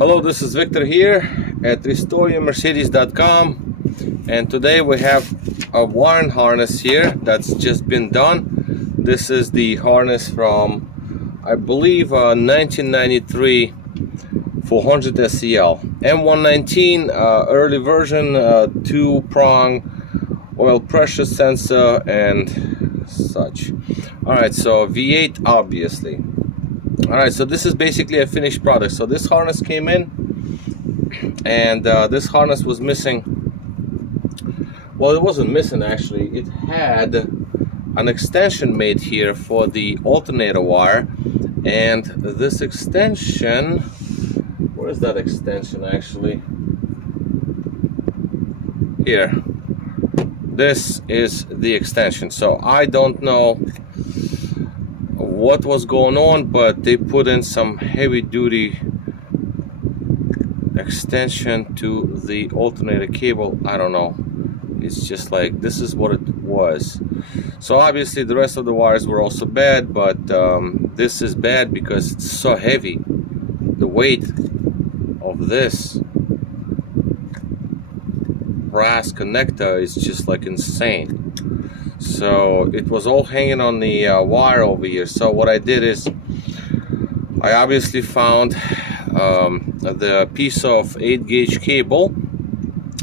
Hello, this is Victor here at restoreyourmercedes.com, and today we have a wiring harness here that's just been done. This is the harness from, I believe, 1993 400 SEL M119 early version, 2-prong oil pressure sensor and such. Alright, so V8 obviously. Alright, so this is basically a finished product. So this harness came in, and this harness was missing. Well, it wasn't missing actually. It had an extension made here for the alternator wire, and this extension, where is that extension actually? Here. This is the extension. So I don't know what was going on, but they put in some heavy-duty extension to the alternator cable. I don't know, it's just like this is what it was. So obviously the rest of the wires were also bad, but this is bad because it's so heavy. The weight of this brass connector is just like insane. So it was all hanging on the wire over here. So what I did is I obviously found the piece of 8-gauge cable,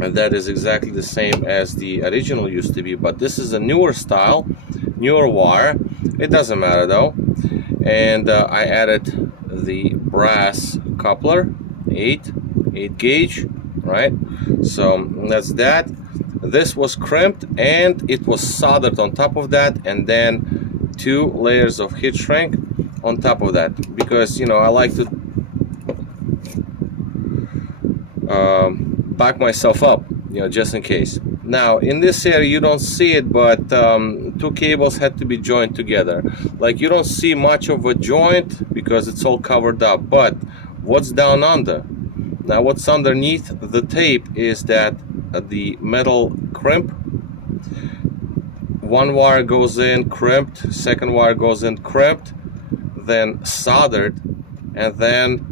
and that is exactly the same as the original used to be, but this is a newer style, newer wire. It doesn't matter though. And I added the brass coupler, 8-gauge, right? So that's that. This was crimped and it was soldered on top of that, and then 2 layers of heat shrink on top of that, because you know I like to back myself up, you know, just in case. Now in this area you don't see it, but 2 cables had to be joined together. Like, you don't see much of a joint because it's all covered up, but what's down under? Now what's underneath the tape is that the metal crimp. One wire goes in crimped, second wire goes in crimped, then soldered, and then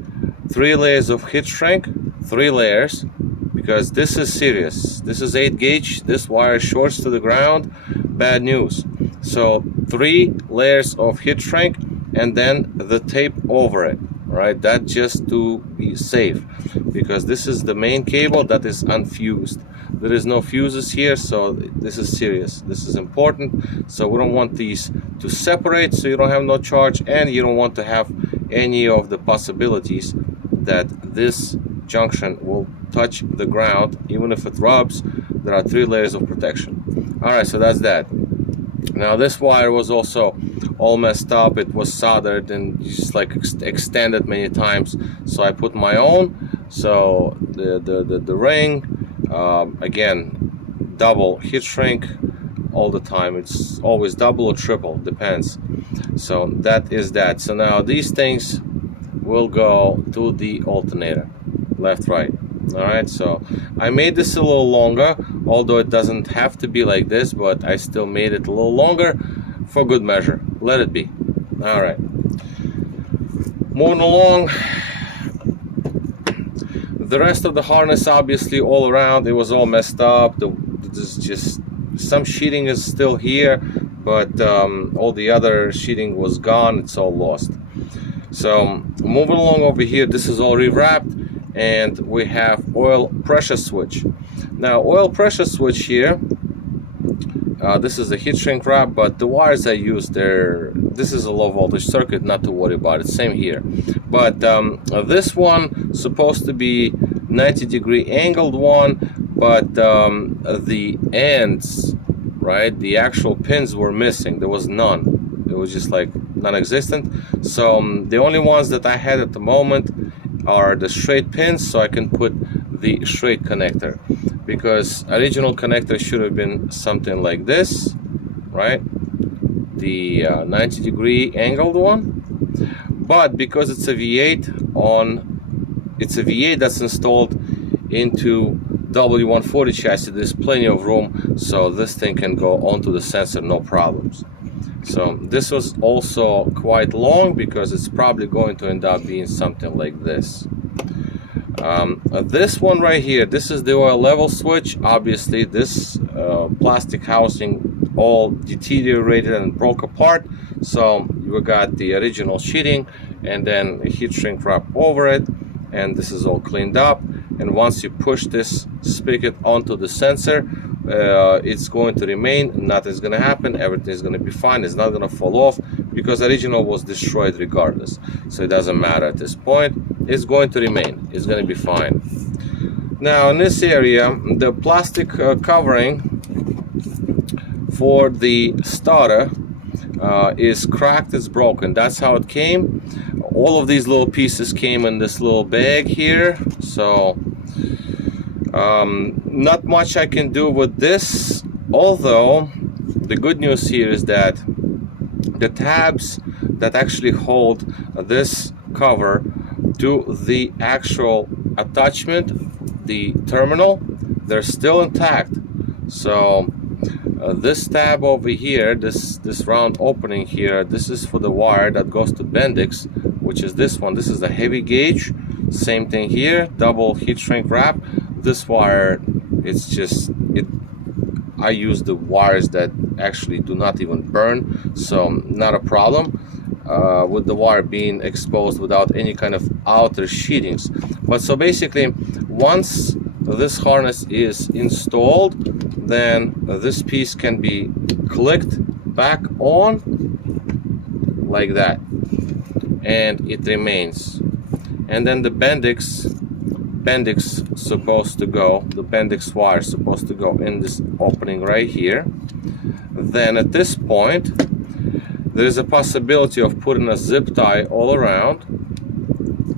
3 layers of heat shrink, 3 layers, because this is serious. This is 8-gauge, this wire shorts to the ground, bad news. So 3 layers of heat shrink and then the tape over it. Right, that just to be safe, because this is the main cable that is unfused. There is no fuses here, so this is serious. This is important. So we don't want these to separate, so you don't have no charge, and you don't want to have any of the possibilities that this junction will touch the ground. Even if it rubs, there are 3 layers of protection. Alright, so that's that. Now this wire was also all messed up. It was soldered and just like extended many times, so I put my own. So the ring, again, double heat shrink all the time. It's always double or triple, depends. So that is that. So now these things will go to the alternator, left, right. Alright, so I made this a little longer, although it doesn't have to be like this, but I still made it a little longer for good measure. Let it be. Alright, moving along. The rest of the harness, obviously all around, it was all messed up. There's just some sheeting is still here, but all the other sheeting was gone. It's all lost. So moving along over here, this is all rewrapped, and we have oil pressure switch. Now oil pressure switch here, this is a heat shrink wrap, but the wires I used there, this is a low voltage circuit, not to worry about it, same here. But this one supposed to be 90-degree angled one, but the ends, right, the actual pins were missing. There was none. It was just like non-existent. So the only ones that I had at the moment are the straight pins, so I can put the straight connector, because original connector should have been something like this, right, the 90-degree angled one. But because it's a V8 that's installed into W140 chassis, there's plenty of room, so this thing can go onto the sensor, no problems. So this was also quite long because it's probably going to end up being something like this. This one right here, this is the oil level switch. Obviously this plastic housing all deteriorated and broke apart, so you got the original sheeting and then a heat shrink wrap over it, and this is all cleaned up. And once you push this spigot onto the sensor, it's going to remain, nothing's going to happen, everything's going to be fine, it's not going to fall off because original was destroyed regardless, so it doesn't matter at this point. It's going to remain, it's going to be fine. Now in this area, the plastic covering for the starter is cracked, it's broken. That's how it came. All of these little pieces came in this little bag here, so not much I can do with this, although the good news here is that the tabs that actually hold this cover to the actual attachment, the terminal, they're still intact. So this tab over here, this round opening here, this is for the wire that goes to Bendix, which is this one. This is a heavy gauge. Same thing here, double heat shrink wrap. This wire, it's just I use the wires that actually do not even burn, so not a problem with the wire being exposed without any kind of outer sheetings. But so basically, once this harness is installed, then this piece can be clicked back on like that, and it remains. And then the Bendix supposed to go, the Bendix wire is supposed to go in this opening right here. Then at this point, there is a possibility of putting a zip tie all around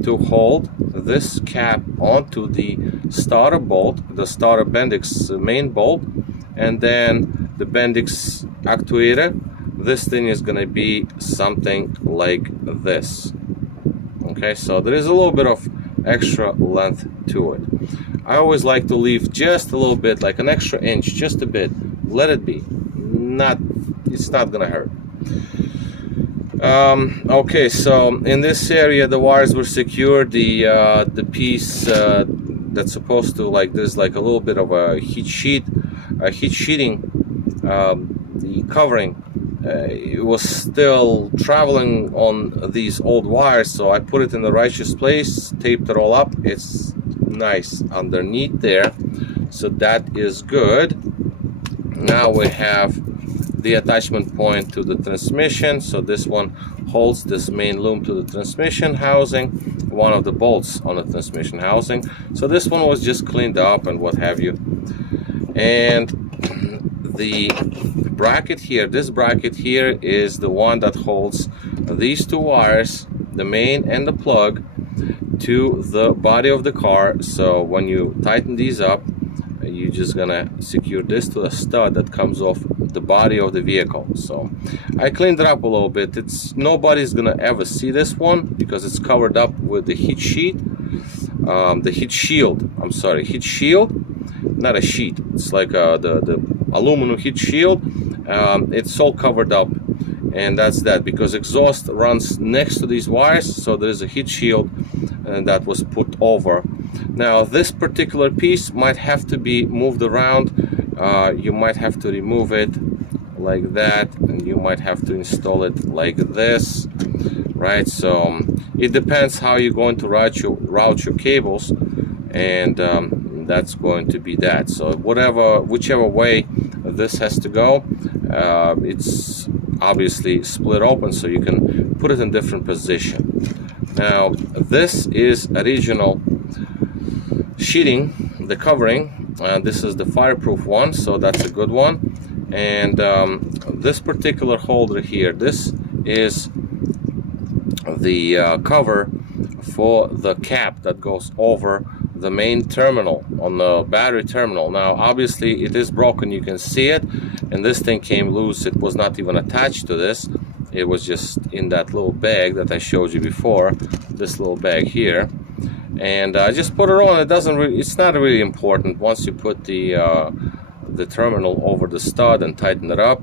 to hold this cap onto the starter bolt, the starter Bendix main bolt, and then the Bendix actuator. This thing is going to be something like this. Okay, so there is a little bit of extra length to it. I always like to leave just a little bit, like an extra inch, just a bit. Let it be. It's not gonna hurt. Okay, so in this area the wires were secured. The piece that's supposed to, like, there's like a little bit of a heating. The covering, it was still traveling on these old wires, so I put it in the righteous place, taped it all up. It's nice underneath there, so that is good. Now we have the attachment point to the transmission, so this one holds this main loom to the transmission housing, one of the bolts on the transmission housing. So this one was just cleaned up and what have you. And the bracket here, this bracket here is the one that holds these two wires, the main and the plug, to the body of the car. So when you tighten these up, you're just gonna secure this to a stud that comes off the body of the vehicle. So I cleaned it up a little bit. Nobody's gonna ever see this one because it's covered up with the heat sheet, the heat shield. I'm sorry, heat shield, not a sheet. It's like the aluminum heat shield. It's all covered up, and that's that, because exhaust runs next to these wires, so there is a heat shield and that was put over. Now this particular piece might have to be moved around. You might have to remove it like that, and you might have to install it like this, right? So it depends how you're going to route your cables, and that's going to be that. So whichever way this has to go, it's obviously split open so you can put it in different position. Now this is original sheeting, the covering, this is the fireproof one, so that's a good one. And this particular holder here, this is the cover for the cap that goes over the main terminal on the battery terminal. Now obviously it is broken, you can see it, and this thing came loose. It was not even attached to this, it was just in that little bag that I showed you before, this little bag here. And I just put it on. It's not really important. Once you put the terminal over the stud and tighten it up,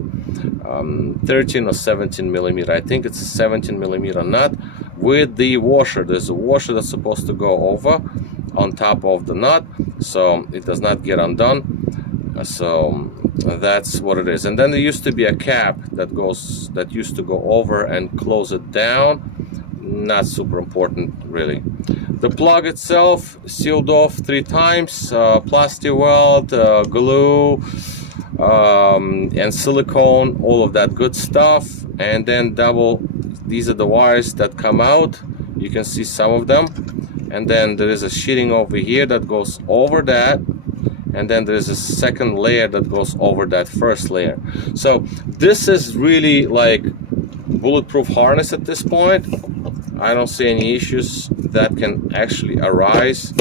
13 or 17 millimeter, I think it's a 17 millimeter nut with the washer. There's a washer that's supposed to go over, on top of the nut, so it does not get undone. So that's what it is. And then there used to be a cap that used to go over and close it down. Not super important, really. The plug itself sealed off 3 times, plastic weld, glue, and silicone, all of that good stuff. And then these are the wires that come out. You can see some of them. And then there is a sheeting over here that goes over that. And then there's a second layer that goes over that first layer. So this is really like bulletproof harness at this point. I don't see any issues that can actually arise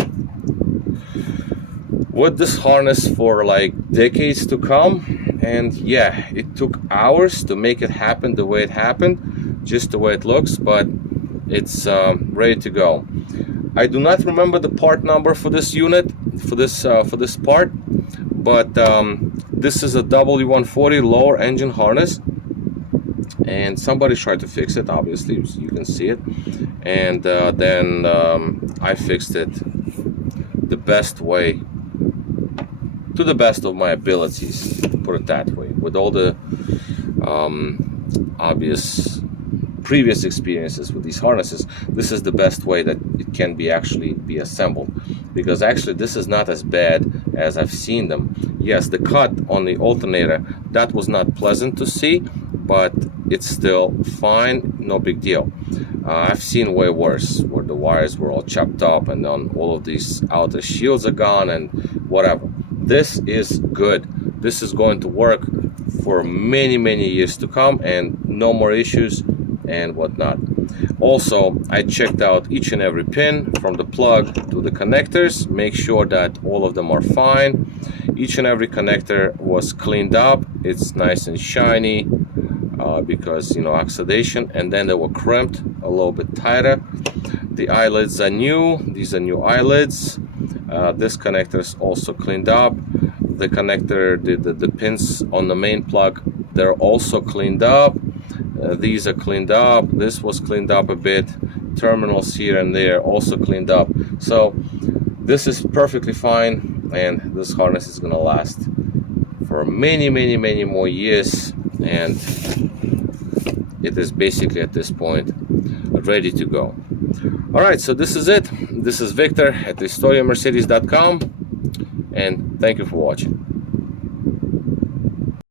with this harness for like decades to come. And yeah, it took hours to make it happen the way it happened, just the way it looks, but it's ready to go. I do not remember the part number for this unit, for this part, but this is a W140 lower engine harness, and somebody tried to fix it. Obviously, you can see it, and then I fixed it the best way, to the best of my abilities, put it that way, with all the obvious previous experiences with these harnesses. This is the best way that it can actually be assembled, because actually this is not as bad as I've seen them. Yes, the cut on the alternator, that was not pleasant to see, but it's still fine, no big deal. I've seen way worse, where the wires were all chopped up and then all of these outer shields are gone and whatever. This is good. This is going to work for many years to come, and no more issues and whatnot. Also, I checked out each and every pin from the plug to the connectors, make sure that all of them are fine. Each and every connector was cleaned up. It's nice and shiny because, you know, oxidation, and then they were crimped a little bit tighter. The eyelids are new. These are new eyelids. This connector is also cleaned up. The connector, the pins on the main plug, they're also cleaned up. These are cleaned up. This was cleaned up a bit. Terminals here and there also cleaned up. So this is perfectly fine, and this harness is gonna last for many more years, and it is basically at this point ready to go. All right, so this is it. This is Victor at historiamercedes.com, and thank you for watching.